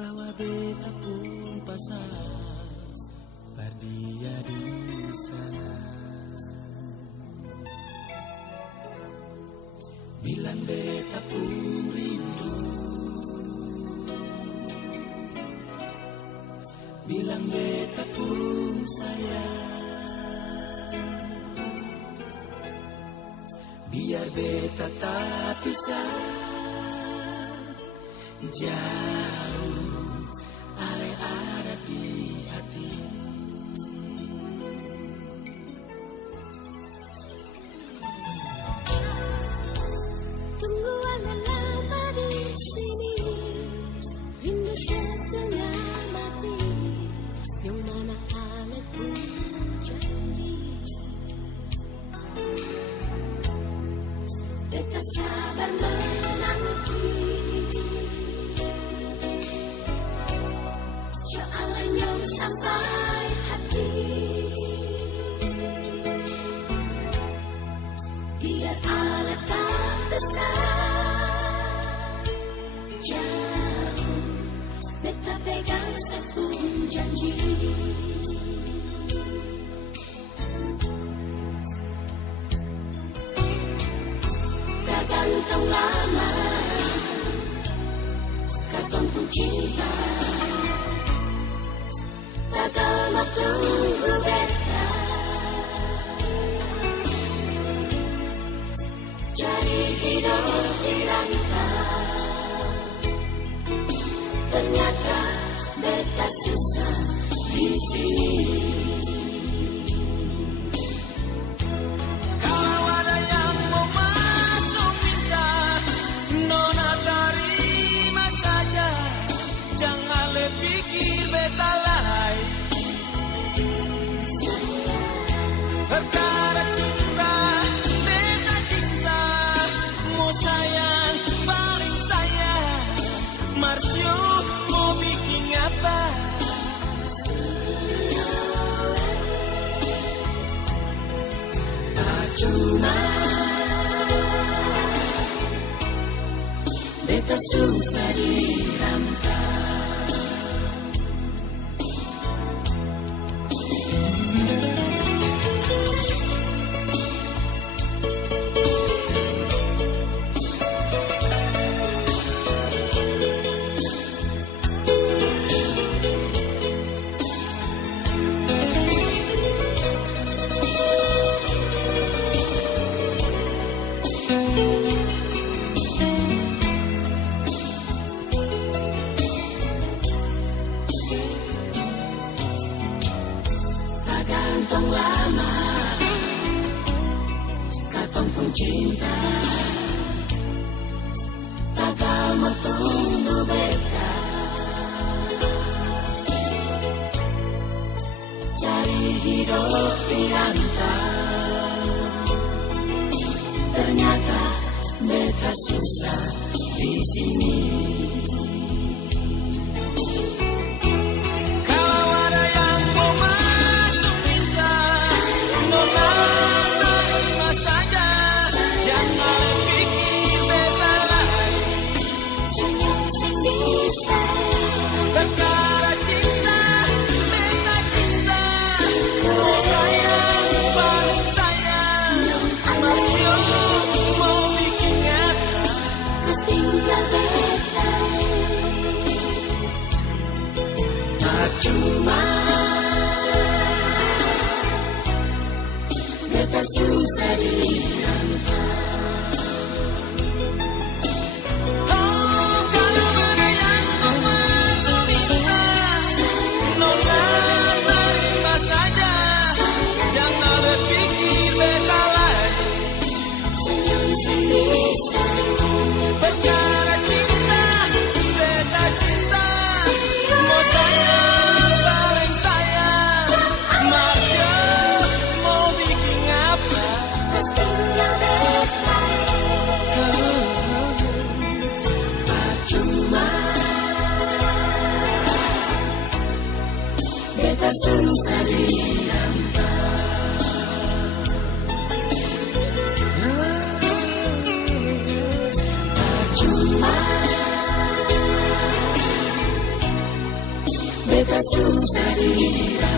bahwa beta pun pasang berdia di sana. Bilang beta pun rindu, bilang beta pun sayang, biar beta tak pisah jauh, ale ada di hati. Tunggu ale lama di sini, rindu setengah mati, yang mana ale pun janji. Beta sabar menanti, soalnya sampai hati, biar ale tak besar jauh, beta pegang sepun janji. Tak gantung lama, katong pun cinta, tak lama tunggu beta, cari hidup di rantau. Ternyata beta susah di sini. Kalau ada yang mau masuk minta, nona terima saja, jangan le pikir beta lain. Perkara cinta, beta cinta, mau sayang paling sayang. Marsio mau bikin apa? Tak cuma beta susah dirantau. Gantung lama, katong pun cinta, takal mau tunggu beta, cari hidup di rantau. Ternyata beta susah di sini. Perkara cinta, beta cinta, mau sayang paling sayang. Masih mau bikin apa? Kas tinggal beta, Tak cuma beta susah dirantau. Perkara cinta, beta cinta, mau sayang paling sayang. Masih mau bikin apa? kas tinggal beta, Tak cuma beta susah dirantau. susah dirangkai.